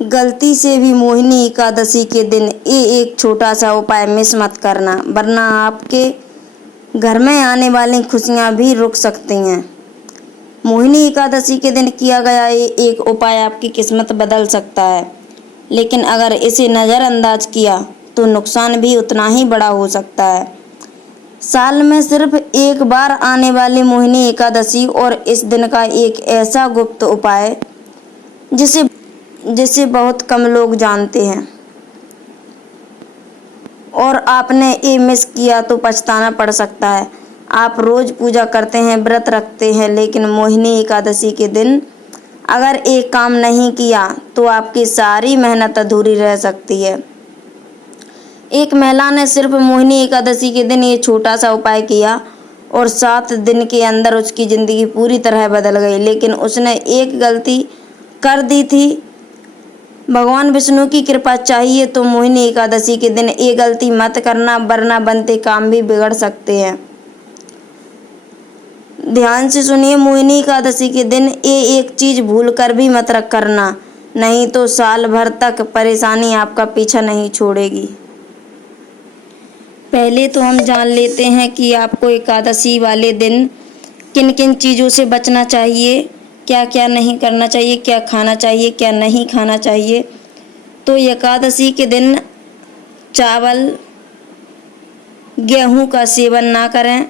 गलती से भी मोहिनी एकादशी के दिन ये एक छोटा सा उपाय मिस मत करना, वरना आपके घर में आने वाली खुशियां भी रुक सकती हैं। मोहिनी एकादशी के दिन किया गया ये एक उपाय आपकी किस्मत बदल सकता है, लेकिन अगर इसे नज़रअंदाज किया तो नुकसान भी उतना ही बड़ा हो सकता है। साल में सिर्फ एक बार आने वाली मोहिनी एकादशी और इस दिन का एक ऐसा गुप्त उपाय जिसे बहुत कम लोग जानते हैं, और आपने ये मिस किया तो पछताना पड़ सकता है। आप रोज पूजा करते हैं, व्रत रखते हैं, लेकिन मोहिनी एकादशी के दिन अगर एक काम नहीं किया तो आपकी सारी मेहनत अधूरी रह सकती है। एक महिला ने सिर्फ मोहिनी एकादशी के दिन ये छोटा सा उपाय किया और 7 दिन के अंदर उसकी ज़िंदगी पूरी तरह बदल गई, लेकिन उसने एक गलती कर दी थी। भगवान विष्णु की कृपा चाहिए तो मोहिनी एकादशी के दिन ये गलती मत करना, वरना बनते काम भी बिगड़ सकते हैं। ध्यान से सुनिए, मोहिनी एकादशी के दिन ये एक चीज़ भूल कर भी मत करना, नहीं तो साल भर तक परेशानी आपका पीछा नहीं छोड़ेगी। पहले तो हम जान लेते हैं कि आपको एकादशी वाले दिन किन किन चीज़ों से बचना चाहिए, क्या क्या नहीं करना चाहिए, क्या खाना चाहिए, क्या नहीं खाना चाहिए। तो एकादशी के दिन चावल, गेहूं का सेवन ना करें।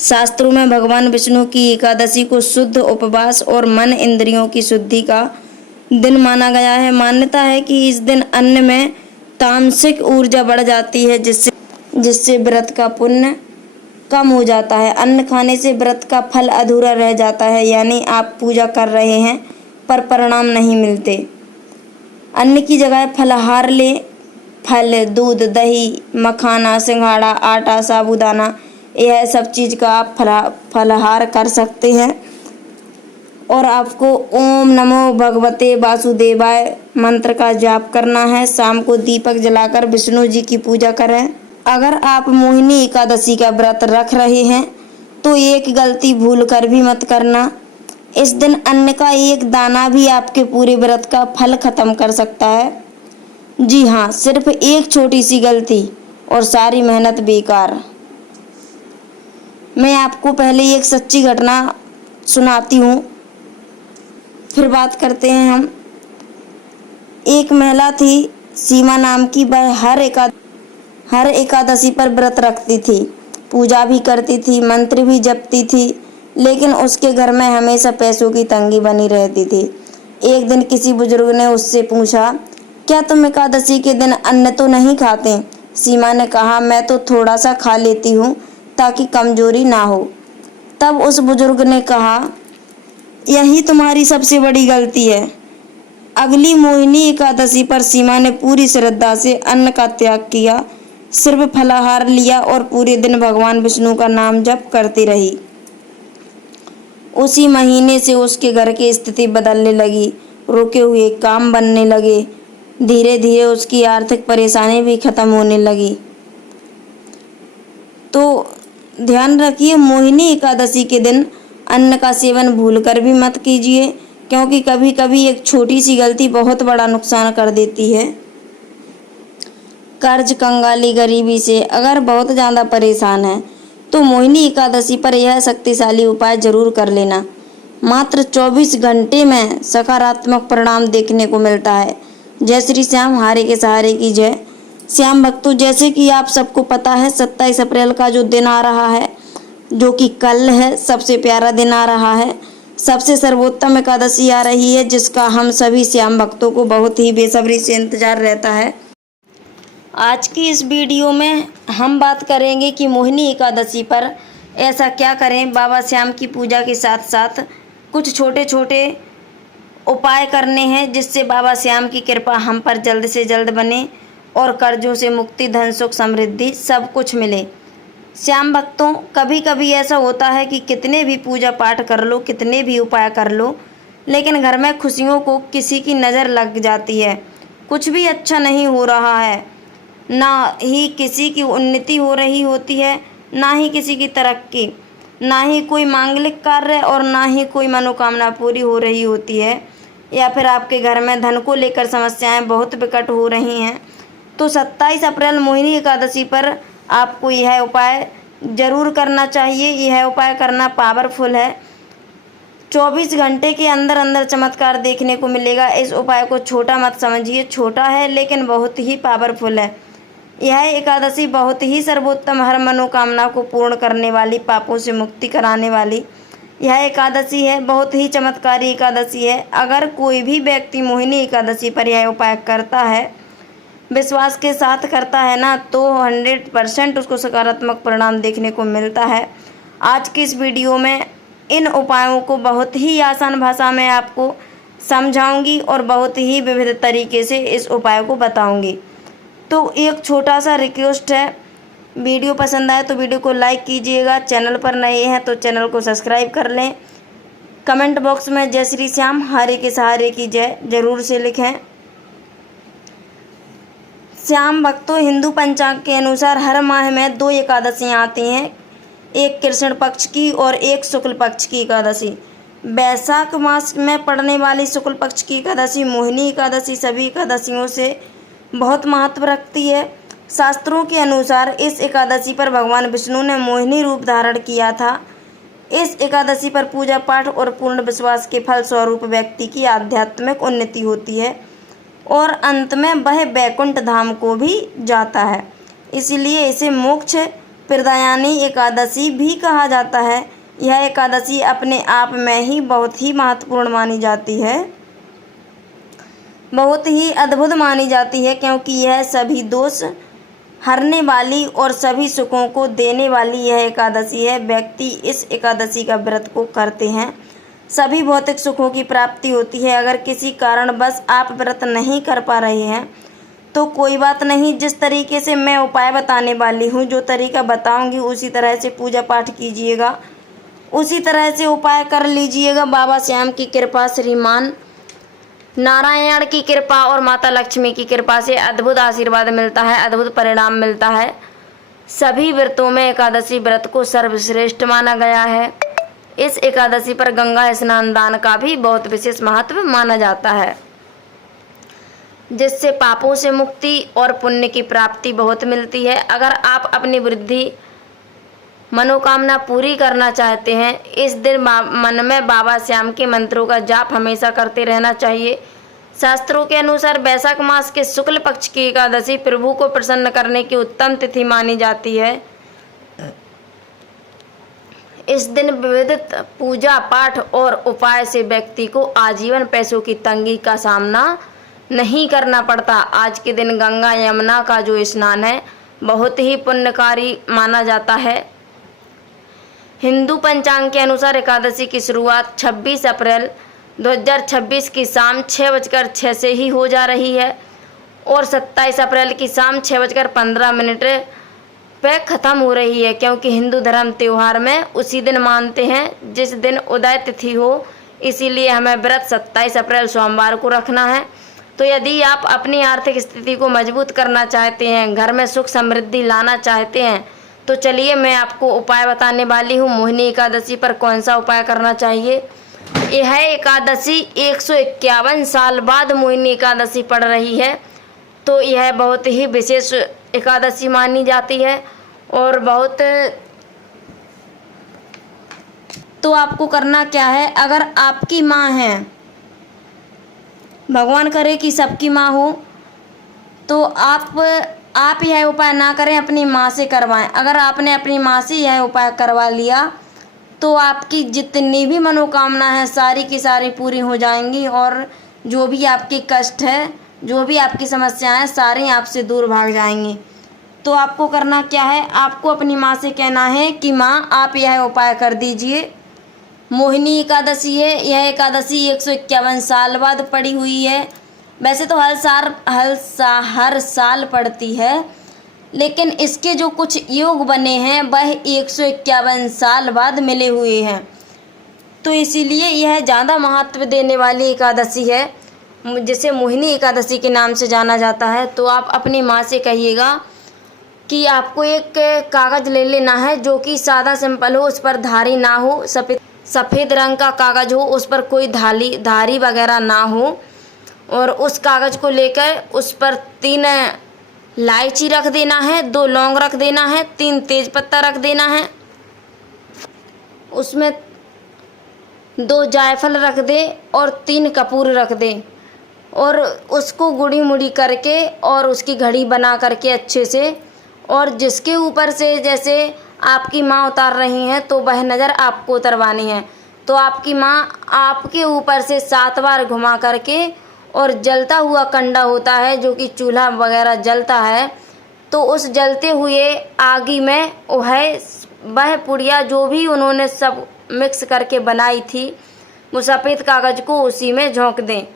शास्त्रों में भगवान विष्णु की एकादशी को शुद्ध उपवास और मन इंद्रियों की शुद्धि का दिन माना गया है। मान्यता है कि इस दिन अन्न में तामसिक ऊर्जा बढ़ जाती है, जिससे व्रत का पुण्य कम हो जाता है। अन्न खाने से व्रत का फल अधूरा रह जाता है, यानी आप पूजा कर रहे हैं पर परिणाम नहीं मिलते। अन्न की जगह फलाहार ले। फल, दूध, दही, मखाना, सिंघाड़ा, आटा, साबूदाना, यह सब चीज़ का आप फलाहार कर सकते हैं। और आपको ओम नमो भगवते वासुदेवाय मंत्र का जाप करना है। शाम को दीपक जलाकर विष्णु जी की पूजा करें। अगर आप मोहिनी एकादशी का व्रत रख रहे हैं तो एक गलती भूल कर भी मत करना। इस दिन अन्न का एक दाना भी आपके पूरे व्रत का फल खत्म कर सकता है। जी हाँ, सिर्फ एक छोटी सी गलती और सारी मेहनत बेकार। मैं आपको पहले एक सच्ची घटना सुनाती हूँ, फिर बात करते हैं हम। एक महिला थी, सीमा नाम की। वह हर एकादशी पर व्रत रखती थी, पूजा भी करती थी, मंत्र भी जपती थी, लेकिन उसके घर में हमेशा पैसों की तंगी बनी रहती थी। एक दिन किसी बुजुर्ग ने उससे पूछा, क्या तुम एकादशी के दिन अन्न तो नहीं खाते? सीमा ने कहा, मैं तो थोड़ा सा खा लेती हूँ ताकि कमजोरी ना हो। तब उस बुजुर्ग ने कहा, यही तुम्हारी सबसे बड़ी गलती है। अगली मोहिनी एकादशी पर सीमा ने पूरी श्रद्धा से अन्न का त्याग किया, सिर्फ फलाहार लिया और पूरे दिन भगवान विष्णु का नाम जप करती रही। उसी महीने से उसके घर की स्थिति बदलने लगी, रुके हुए काम बनने लगे, धीरे धीरे उसकी आर्थिक परेशानी भी खत्म होने लगी। तो ध्यान रखिए, मोहिनी एकादशी के दिन अन्न का सेवन भूलकर भी मत कीजिए, क्योंकि कभी कभी एक छोटी सी गलती बहुत बड़ा नुकसान कर देती है। कर्ज, कंगाली, गरीबी से अगर बहुत ज़्यादा परेशान है तो मोहिनी एकादशी पर यह शक्तिशाली उपाय जरूर कर लेना। मात्र 24 घंटे में सकारात्मक परिणाम देखने को मिलता है। जय श्री श्याम, हारे के सहारे की जय। श्याम भक्तों, जैसे कि आप सबको पता है, 27 अप्रैल का जो दिन आ रहा है, जो कि कल है, सबसे प्यारा दिन आ रहा है, सबसे सर्वोत्तम एकादशी आ रही है, जिसका हम सभी श्याम भक्तों को बहुत ही बेसब्री से इंतजार रहता है। आज की इस वीडियो में हम बात करेंगे कि मोहिनी एकादशी पर ऐसा क्या करें। बाबा श्याम की पूजा के साथ साथ कुछ छोटे छोटे उपाय करने हैं, जिससे बाबा श्याम की कृपा हम पर जल्द से जल्द बने और कर्जों से मुक्ति, धन, सुख, समृद्धि सब कुछ मिले। श्याम भक्तों, कभी कभी ऐसा होता है कि कितने भी पूजा पाठ कर लो, कितने भी उपाय कर लो, लेकिन घर में खुशियों को किसी की नज़र लग जाती है। कुछ भी अच्छा नहीं हो रहा है, ना ही किसी की उन्नति हो रही होती है, ना ही किसी की तरक्की, ना ही कोई मांगलिक कार्य और ना ही कोई मनोकामना पूरी हो रही होती है। या फिर आपके घर में धन को लेकर समस्याएं बहुत विकट हो रही हैं, तो 27 अप्रैल मोहिनी एकादशी पर आपको यह उपाय ज़रूर करना चाहिए। यह उपाय करना पावरफुल है। 24 घंटे के अंदर अंदर चमत्कार देखने को मिलेगा। इस उपाय को छोटा मत समझिए, छोटा है लेकिन बहुत ही पावरफुल है। यह एकादशी बहुत ही सर्वोत्तम, हर मनोकामना को पूर्ण करने वाली, पापों से मुक्ति कराने वाली यह एकादशी है। बहुत ही चमत्कारी एकादशी है। अगर कोई भी व्यक्ति मोहिनी एकादशी पर यह उपाय करता है, विश्वास के साथ करता है ना, तो 100% उसको सकारात्मक परिणाम देखने को मिलता है। आज की इस वीडियो में इन उपायों को बहुत ही आसान भाषा में आपको समझाऊंगी और बहुत ही विविध तरीके से इस उपाय को बताऊंगी। तो एक छोटा सा रिक्वेस्ट है, वीडियो पसंद आए तो वीडियो को लाइक कीजिएगा। चैनल पर नए हैं तो चैनल को सब्सक्राइब कर लें। कमेंट बॉक्स में जय श्री श्याम, हरे के सहारे की जय ज़रूर से लिखें। श्याम भक्तों, हिंदू पंचांग के अनुसार हर माह में 2 एकादशियाँ आती हैं, एक कृष्ण पक्ष की और एक शुक्ल पक्ष की एकादशी। वैशाख मास में पड़ने वाली शुक्ल पक्ष की एकादशी मोहिनी एकादशी सभी एकादशियों से बहुत महत्व रखती है। शास्त्रों के अनुसार इस एकादशी पर भगवान विष्णु ने मोहिनी रूप धारण किया था। इस एकादशी पर पूजा पाठ और पूर्ण विश्वास के फल स्वरूप व्यक्ति की आध्यात्मिक उन्नति होती है और अंत में वह वैकुंठ धाम को भी जाता है। इसलिए इसे मोक्ष प्रदायिनी एकादशी भी कहा जाता है। यह एकादशी अपने आप में ही बहुत ही महत्वपूर्ण मानी जाती है, बहुत ही अद्भुत मानी जाती है, क्योंकि यह सभी दोष हरने वाली और सभी सुखों को देने वाली यह एकादशी है। व्यक्ति इस एकादशी का व्रत को करते हैं, सभी भौतिक सुखों की प्राप्ति होती है। अगर किसी कारणवश आप व्रत नहीं कर पा रहे हैं तो कोई बात नहीं। जिस तरीके से मैं उपाय बताने वाली हूँ, जो तरीका बताऊँगी, उसी तरह से पूजा पाठ कीजिएगा, उसी तरह से उपाय कर लीजिएगा। बाबा श्याम की कृपा, श्रीमान नारायण की कृपा और माता लक्ष्मी की कृपा से अद्भुत आशीर्वाद मिलता है, अद्भुत परिणाम मिलता है। सभी व्रतों में एकादशी व्रत को सर्वश्रेष्ठ माना गया है। इस एकादशी पर गंगा स्नान दान का भी बहुत विशेष महत्व माना जाता है, जिससे पापों से मुक्ति और पुण्य की प्राप्ति बहुत मिलती है। अगर आप अपनी वृद्धि मनोकामना पूरी करना चाहते हैं, इस दिन मन में बाबा श्याम के मंत्रों का जाप हमेशा करते रहना चाहिए। शास्त्रों के अनुसार वैशाख मास के शुक्ल पक्ष की एकादशी प्रभु को प्रसन्न करने की उत्तम तिथि मानी जाती है। इस दिन विविध पूजा पाठ और उपाय से व्यक्ति को आजीवन पैसों की तंगी का सामना नहीं करना पड़ता। आज के दिन गंगा यमुना का जो स्नान है बहुत ही पुण्यकारी माना जाता है। हिंदू पंचांग के अनुसार एकादशी की शुरुआत 26 अप्रैल 2026 की शाम 6:06 से ही हो जा रही है और 27 अप्रैल की शाम 6:15 पे ख़त्म हो रही है, क्योंकि हिंदू धर्म त्यौहार में उसी दिन मानते हैं जिस दिन उदय तिथि हो। इसीलिए हमें व्रत 27 अप्रैल सोमवार को रखना है। तो यदि आप अपनी आर्थिक स्थिति को मजबूत करना चाहते हैं, घर में सुख समृद्धि लाना चाहते हैं, तो चलिए मैं आपको उपाय बताने वाली हूँ। मोहिनी एकादशी पर कौन सा उपाय करना चाहिए। यह एकादशी 151 साल बाद मोहिनी एकादशी पड़ रही है, तो यह बहुत ही विशेष एकादशी मानी जाती है और बहुत। तो आपको करना क्या है, अगर आपकी माँ है, भगवान करे कि सबकी माँ हो, तो आप यह उपाय ना करें, अपनी माँ से करवाएं। अगर आपने अपनी माँ से यह उपाय करवा लिया तो आपकी जितनी भी मनोकामना है सारी की सारी पूरी हो जाएंगी और जो भी आपके कष्ट है, जो भी आपकी समस्याएं हैं, सारी आपसे दूर भाग जाएंगी। तो आपको करना क्या है, आपको अपनी माँ से कहना है कि माँ आप यह उपाय कर दीजिए। मोहिनी एकादशी है, यह एकादशी 151 साल बाद पड़ी हुई है। वैसे तो हर साल पड़ती है, लेकिन इसके जो कुछ योग बने हैं वह 151 साल बाद मिले हुए हैं, तो इसीलिए यह ज़्यादा महत्व देने वाली एकादशी है, जिसे मोहिनी एकादशी के नाम से जाना जाता है। तो आप अपनी माँ से कहिएगा कि आपको एक कागज़ ले लेना है जो कि सादा सिंपल हो, उस पर धारी ना हो, सफ़ेद रंग का कागज़ हो, उस पर कोई धारी वगैरह ना हो, और उस कागज़ को लेकर उस पर 3 इलायची रख देना है, 2 लौंग रख देना है, 3 तेज़पत्ता रख देना है, उसमें 2 जायफल रख दे और 3 कपूर रख दे, और उसको गुड़ी मुड़ी करके और उसकी घड़ी बना करके अच्छे से, और जिसके ऊपर से जैसे आपकी माँ उतार रही हैं तो वह नज़र आपको उतरवानी है। तो आपकी माँ आपके ऊपर से 7 बार घुमा करके, और जलता हुआ कंडा होता है जो कि चूल्हा वगैरह जलता है, तो उस जलते हुए आगी में वह पुड़िया जो भी उन्होंने सब मिक्स करके बनाई थी, वो सफ़ेद कागज़ को उसी में झोंक दें,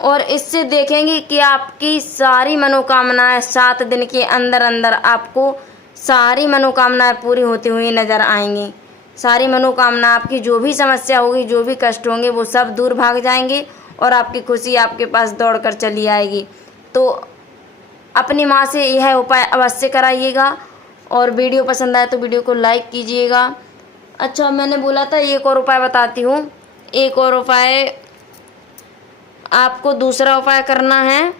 और इससे देखेंगे कि आपकी सारी मनोकामनाएं 7 दिन के अंदर अंदर आपको सारी मनोकामनाएं पूरी होती हुई नज़र आएंगी। सारी मनोकामना, आपकी जो भी समस्या होगी, जो भी कष्ट होंगे, वो सब दूर भाग जाएंगे और आपकी खुशी आपके पास दौड़ कर चली आएगी। तो अपनी माँ से यह उपाय अवश्य कराइएगा, और वीडियो पसंद आए तो वीडियो को लाइक कीजिएगा। अच्छा, मैंने बोला था एक और उपाय बताती हूँ। एक और उपाय, आपको दूसरा उपाय करना है।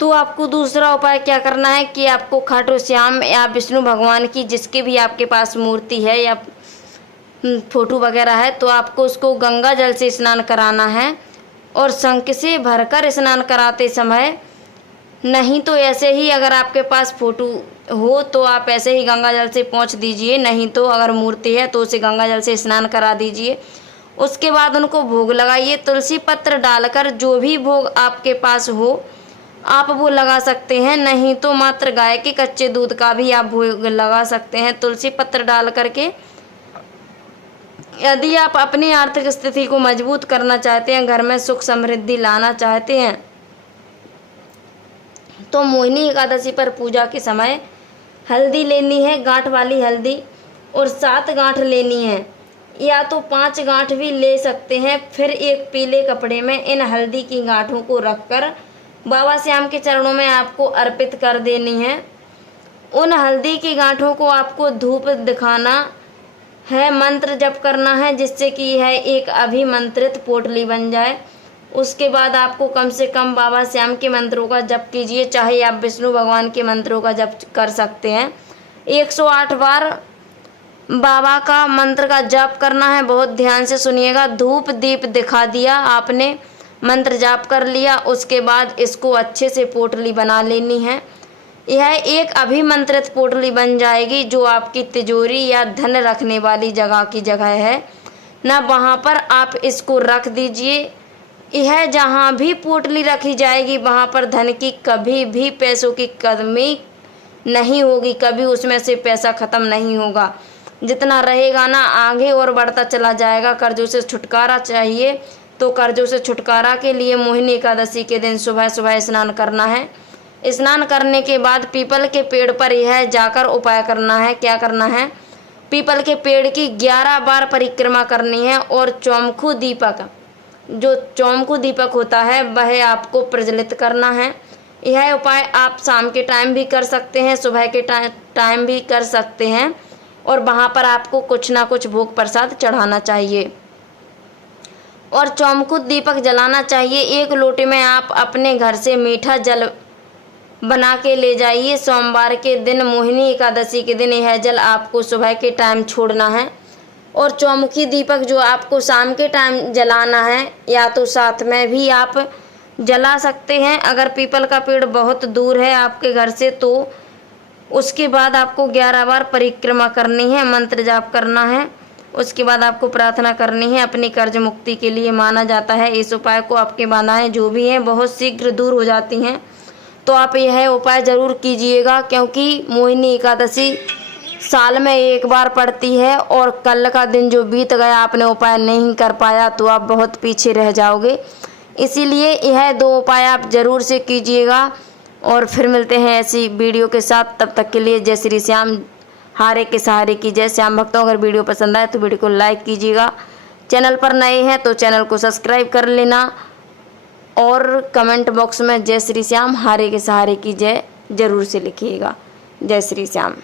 तो आपको दूसरा उपाय क्या करना है कि आपको खाटू श्याम या विष्णु भगवान की जिसकी भी आपके पास मूर्ति है या फोटो वगैरह है, तो आपको उसको गंगा जल से स्नान कराना है, और शंख से भरकर स्नान कराते समय, नहीं तो ऐसे ही अगर आपके पास फोटो हो तो आप ऐसे ही गंगा जल से पोंछ दीजिए, नहीं तो अगर मूर्ति है तो उसे गंगा जल से स्नान करा दीजिए। उसके बाद उनको भोग लगाइए, तुलसी पत्र डालकर, जो भी भोग आपके पास हो आप वो लगा सकते हैं, नहीं तो मात्र गाय के कच्चे दूध का भी आप भोग लगा सकते हैं तुलसी पत्र डाल करके। यदि आप अपनी आर्थिक स्थिति को मजबूत करना चाहते हैं, घर में सुख समृद्धि लाना चाहते हैं, तो मोहिनी एकादशी पर पूजा के समय हल्दी लेनी है, गांठ वाली हल्दी, और 7 गांठ लेनी है, या तो 5 गांठ भी ले सकते हैं। फिर एक पीले कपड़े में इन हल्दी की गांठों को रखकर बाबा श्याम के चरणों में आपको अर्पित कर देनी है। उन हल्दी की गांठों को आपको धूप दिखाना है, मंत्र जप करना है, जिससे कि यह एक अभिमंत्रित पोटली बन जाए। उसके बाद आपको कम से कम बाबा श्याम के मंत्रों का जप कीजिए, चाहे आप विष्णु भगवान के मंत्रों का जप कर सकते हैं। 108 बार बाबा का मंत्र का जप करना है, बहुत ध्यान से सुनिएगा। धूप दीप दिखा दिया आपने, मंत्र जाप कर लिया, उसके बाद इसको अच्छे से पोटली बना लेनी है। यह एक अभिमंत्रित पोटली बन जाएगी, जो आपकी तिजोरी या धन रखने वाली जगह की जगह है ना, वहाँ पर आप इसको रख दीजिए। यह जहाँ भी पोटली रखी जाएगी वहाँ पर धन की कभी भी पैसों की कमी नहीं होगी, कभी उसमें से पैसा ख़त्म नहीं होगा। जितना रहेगा ना आगे और बढ़ता चला जाएगा। कर्जों से छुटकारा चाहिए तो कर्जों से छुटकारा के लिए मोहिनी एकादशी के दिन सुबह सुबह स्नान करना है। स्नान करने के बाद पीपल के पेड़ पर यह जाकर उपाय करना है। क्या करना है? पीपल के पेड़ की 11 बार परिक्रमा करनी है, और चौमुखी दीपक, जो चौमुखी दीपक होता है वह आपको प्रज्वलित करना है। यह उपाय आप शाम के टाइम भी कर सकते हैं, सुबह के टाइम भी कर सकते हैं, और वहाँ पर आपको कुछ ना कुछ भोग प्रसाद चढ़ाना चाहिए और चौमुखी दीपक जलाना चाहिए। 1 लोटे में आप अपने घर से मीठा जल बना के ले जाइए। सोमवार के दिन, मोहिनी एकादशी के दिन यह जल आपको सुबह के टाइम छोड़ना है, और चौमुखी दीपक जो आपको शाम के टाइम जलाना है, या तो साथ में भी आप जला सकते हैं। अगर पीपल का पेड़ बहुत दूर है आपके घर से तो उसके बाद आपको 11 बार परिक्रमा करनी है, मंत्र जाप करना है। उसके बाद आपको प्रार्थना करनी है अपनी कर्ज मुक्ति के लिए। माना जाता है इस उपाय को आपके बाधाएं जो भी हैं बहुत शीघ्र दूर हो जाती हैं। तो आप यह उपाय ज़रूर कीजिएगा, क्योंकि मोहिनी एकादशी साल में 1 बार पड़ती है, और कल का दिन जो बीत गया आपने उपाय नहीं कर पाया तो आप बहुत पीछे रह जाओगे। इसीलिए यह 2 उपाय आप ज़रूर से कीजिएगा। और फिर मिलते हैं ऐसी वीडियो के साथ, तब तक के लिए जय श्री श्याम, हारे के सहारे की जय। श्याम भक्तों, अगर वीडियो पसंद आए तो वीडियो को लाइक कीजिएगा, चैनल पर नए हैं तो चैनल को सब्सक्राइब कर लेना, और कमेंट बॉक्स में जय श्री श्याम, हारे के सहारे की जय ज़रूर से लिखिएगा। जय श्री श्याम।